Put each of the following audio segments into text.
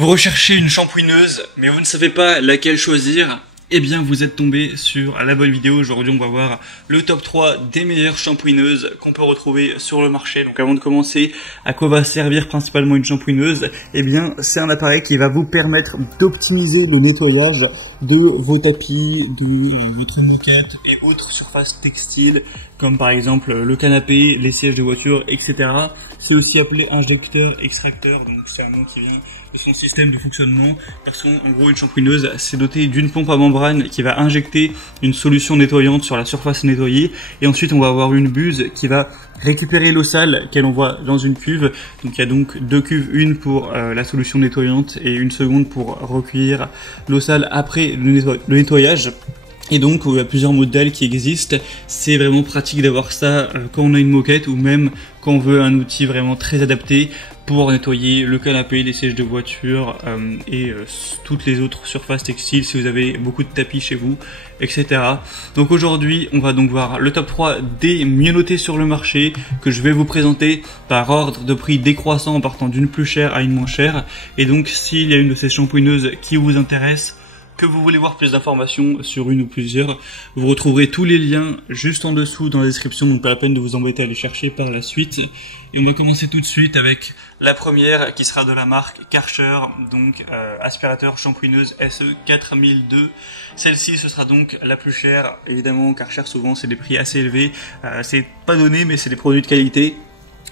Vous recherchez une shampooineuse, mais vous ne savez pas laquelle choisir? Eh bien, vous êtes tombé sur la bonne vidéo. Aujourd'hui, on va voir le top 3 des meilleures shampooineuses qu'on peut retrouver sur le marché. Donc, avant de commencer, à quoi va servir principalement une shampooineuse? Eh bien, c'est un appareil qui va vous permettre d'optimiser le nettoyage de vos tapis, de votre moquette et autres surfaces textiles, comme par exemple le canapé, les sièges de voiture, etc. C'est aussi appelé injecteur-extracteur, donc c'est un nom qui vient de son système de fonctionnement. Parce qu'en gros, une shampooineuse, c'est doté d'une pompe à membrane qui va injecter une solution nettoyante sur la surface nettoyée. Et ensuite, on va avoir une buse qui va récupérer l'eau sale qu'elle envoie dans une cuve. Donc il y a donc deux cuves, une pour la solution nettoyante et une seconde pour recueillir l'eau sale après le nettoyage. Et donc il y a plusieurs modèles qui existent. C'est vraiment pratique d'avoir ça quand on a une moquette ou même quand on veut un outil vraiment très adapté pour nettoyer le canapé, les sièges de voiture et toutes les autres surfaces textiles si vous avez beaucoup de tapis chez vous, etc. Donc aujourd'hui, on va donc voir le top 3 des mieux notés sur le marché que je vais vous présenter par ordre de prix décroissant en partant d'une plus chère à une moins chère. Et donc s'il y a une de ces shampooineuses qui vous intéresse, que vous voulez voir plus d'informations sur une ou plusieurs, vous retrouverez tous les liens juste en dessous dans la description, donc pas la peine de vous embêter à les chercher par la suite. Et on va commencer tout de suite avec la première qui sera de la marque Karcher, donc aspirateur shampooineuse SE 4002. Celle-ci ce sera donc la plus chère. Évidemment Karcher souvent c'est des prix assez élevés, c'est pas donné mais c'est des produits de qualité.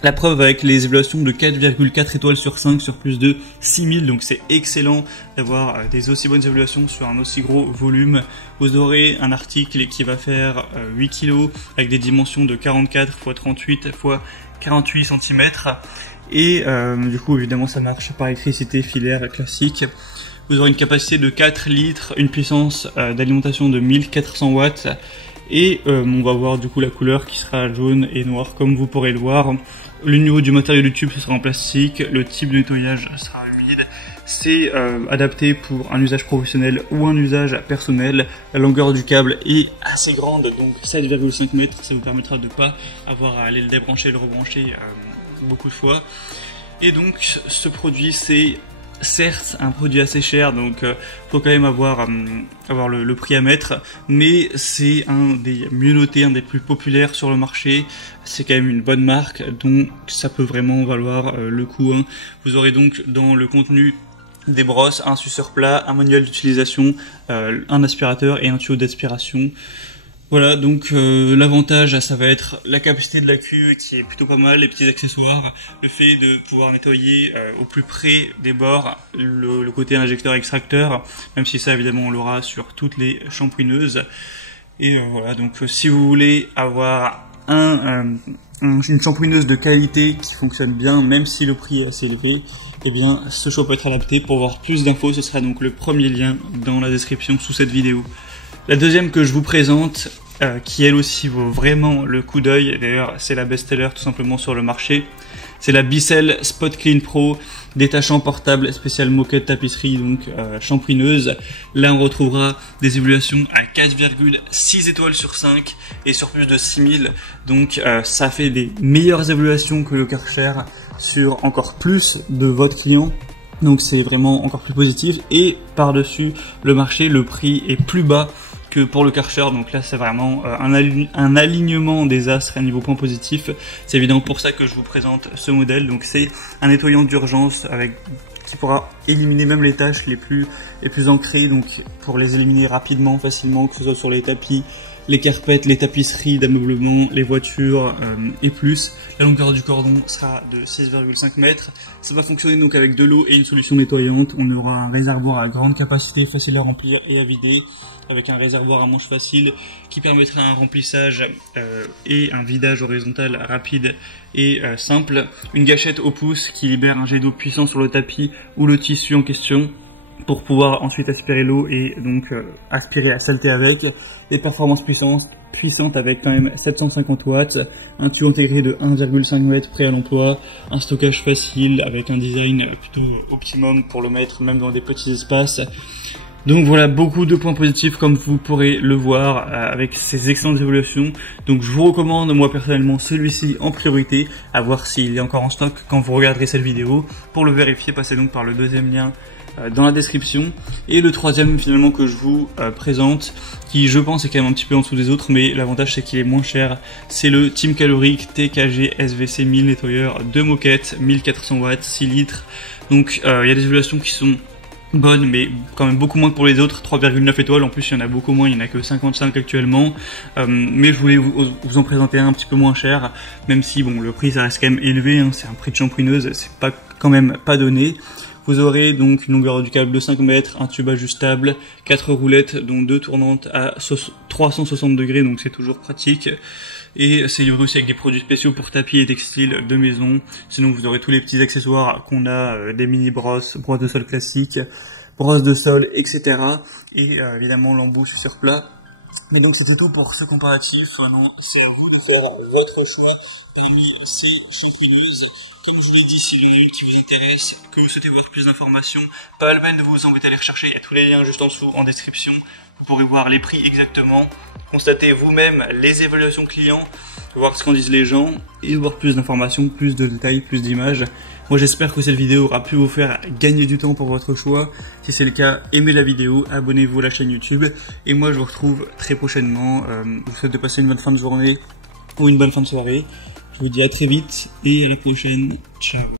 La preuve avec les évaluations de 4,4 étoiles sur 5 sur plus de 6000, donc c'est excellent d'avoir des aussi bonnes évaluations sur un aussi gros volume. Vous aurez un article qui va faire 8 kg avec des dimensions de 44 x 38 x 48 cm et du coup évidemment ça marche par électricité filaire classique. Vous aurez une capacité de 4 litres, une puissance d'alimentation de 1400 watts. Et on va voir du coup la couleur qui sera jaune et noir comme vous pourrez le voir. Le niveau du matériau du tube ce sera en plastique, le type de nettoyage sera humide. C'est adapté pour un usage professionnel ou un usage personnel. La longueur du câble est assez grande, donc 7,5 mètres. Ça vous permettra de ne pas avoir à aller le débrancher et le rebrancher beaucoup de fois. Et donc ce produit c'est certes un produit assez cher, donc faut quand même avoir le prix à mettre, mais c'est un des mieux notés, un des plus populaires sur le marché. C'est quand même une bonne marque, donc ça peut vraiment valoir le coup. Vous aurez donc dans le contenu des brosses, un suceur plat, un manuel d'utilisation, un aspirateur et un tuyau d'aspiration. Voilà, donc l'avantage, ça va être la capacité de la cuve qui est plutôt pas mal, les petits accessoires, le fait de pouvoir nettoyer au plus près des bords, le côté injecteur-extracteur, même si ça évidemment on l'aura sur toutes les shampooineuses. Et voilà, donc si vous voulez avoir une shampooineuse de qualité qui fonctionne bien, même si le prix est assez élevé, eh bien ce choix peut être adapté. Pour voir plus d'infos, ce sera donc le premier lien dans la description sous cette vidéo. La deuxième que je vous présente, qui elle aussi vaut vraiment le coup d'œil, d'ailleurs c'est la best-seller tout simplement sur le marché, c'est la Bissell Spot Clean Pro, détachant portable spécial moquette tapisserie, donc shampooineuse. Là on retrouvera des évaluations à 4,6 étoiles sur 5 et sur plus de 6000, donc ça fait des meilleures évaluations que le Karcher sur encore plus de votre client. Donc c'est vraiment encore plus positif, et par-dessus le marché, le prix est plus bas que pour le Karcher. Donc là c'est vraiment un alignement des astres à niveau point positif. C'est évidemment pour ça que je vous présente ce modèle. Donc c'est un nettoyant d'urgence qui pourra éliminer même les tâches les plus ancrées, donc pour les éliminer rapidement, facilement, que ce soit sur les tapis, les carpettes, les tapisseries d'ameublement, les voitures et plus. La longueur du cordon sera de 6,5 mètres. Ça va fonctionner donc avec de l'eau et une solution nettoyante. On aura un réservoir à grande capacité, facile à remplir et à vider, avec un réservoir à manche facile qui permettra un remplissage et un vidage horizontal rapide et simple. Une gâchette au pouce qui libère un jet d'eau puissant sur le tapis ou le tissu en question, pour pouvoir ensuite aspirer l'eau et donc aspirer la saleté avec. Des performances puissantes avec quand même 750 watts, un tuyau intégré de 1,5 m prêt à l'emploi, un stockage facile avec un design plutôt optimum pour le mettre même dans des petits espaces. Donc voilà, beaucoup de points positifs comme vous pourrez le voir avec ces excellentes évaluations. Donc je vous recommande moi personnellement celui-ci en priorité, à voir s'il est encore en stock quand vous regarderez cette vidéo. Pour le vérifier, passez donc par le deuxième lien dans la description. Et le troisième finalement que je vous présente, qui je pense est quand même un petit peu en dessous des autres, mais l'avantage c'est qu'il est moins cher, c'est le Team Caloric TKG SVC 1000 nettoyeur de moquette, 1400 watts, 6 litres. Donc il y a des évaluations qui sont bonne, mais quand même beaucoup moins que pour les autres, 3,9 étoiles, en plus il y en a beaucoup moins, il n'y en a que 55 actuellement, mais je voulais vous en présenter un petit peu moins cher, même si bon, le prix ça reste quand même élevé, hein, c'est un prix de shampooineuse, c'est pas quand même pas donné. Vous aurez donc une longueur du câble de 5 mètres, un tube ajustable, 4 roulettes dont 2 tournantes à 360 degrés, donc c'est toujours pratique. Et c'est livré aussi avec des produits spéciaux pour tapis et textiles de maison. Sinon vous aurez tous les petits accessoires qu'on a, des mini brosses, brosses de sol classiques, brosses de sol, etc. Et évidemment l'embout sur plat. Mais donc c'était tout pour ce comparatif. Maintenant c'est à vous de faire votre choix parmi ces shampooineuses. Comme je vous l'ai dit, s'il y en a une qui vous intéresse, que vous souhaitez voir plus d'informations, pas la peine de vous embêter à les rechercher, il y a tous les liens juste en dessous en description. Vous pourrez voir les prix exactement, constater vous-même les évaluations clients, voir ce qu'en disent les gens et voir plus d'informations, plus de détails, plus d'images. Moi j'espère que cette vidéo aura pu vous faire gagner du temps pour votre choix. Si c'est le cas, aimez la vidéo, abonnez-vous à la chaîne YouTube et moi je vous retrouve très prochainement. Je vous souhaite de passer une bonne fin de journée ou une bonne fin de soirée. Je vous dis à très vite et à la prochaine. Ciao.